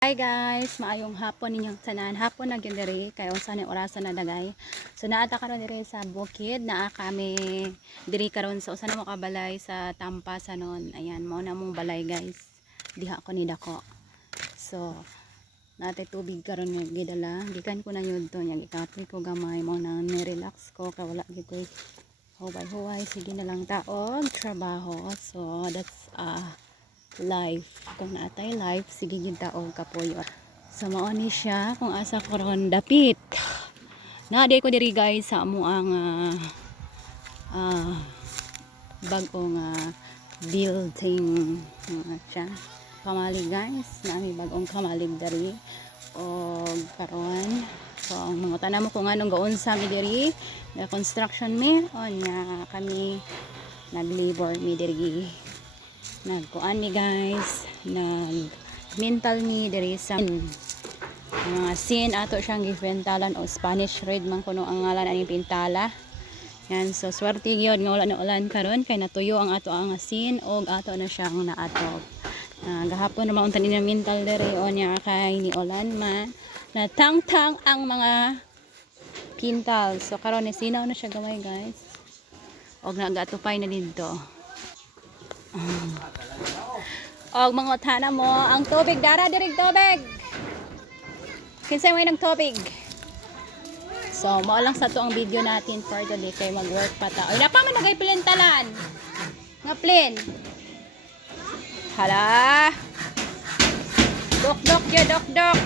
Hi guys, maayong hapon ninyong tanan. Hapon na gyud diri kay unsa ni orasan na dagay. So naata karon diri sa bukid, naa kami diri karon sa usa na mo kabalay sa Tampa sanon. Ayan, mao na mong balay guys. Diha ko ni dako. So natay tubig karon nga gidala. Gikan ko na yun to nya gikapoy ko gamay mo na ni-relax ko kay wala gyud ko huway-huway sige na lang taog trabaho. So that's life kung naatay life sige gintaog kapoyo sa mao ni siya kung asa ko ron dapit na di ko diri guys sa amo ang bagong building siya kamalig guys na may bagong kamalig diri o karon so ang mga tanan mo kung anong gaunsa mi diri na construction mi on nga kami naglabor mi diri nagkuan ni guys nag mental ni diri sa mga sin ato siyang gipintalan o Spanish red man kuno ang ngalan ani pintala yan so swerte gyud nga wala na ulan karon kay natuyo ang ato ang sin og ato na siyang naatog gahapon na maunta ni mental diri o nya kay ni ulan man natangtang ang mga pintal so karon ni sinaw na siya gamay guys og nagatupay na didto og mga tana mo ang tubig dara dirig tubig kinsay may nang tubig so mao lang sa to ang video natin for today kay mag work pa ta oy napa man nagay plintalan nga plin hala dok dok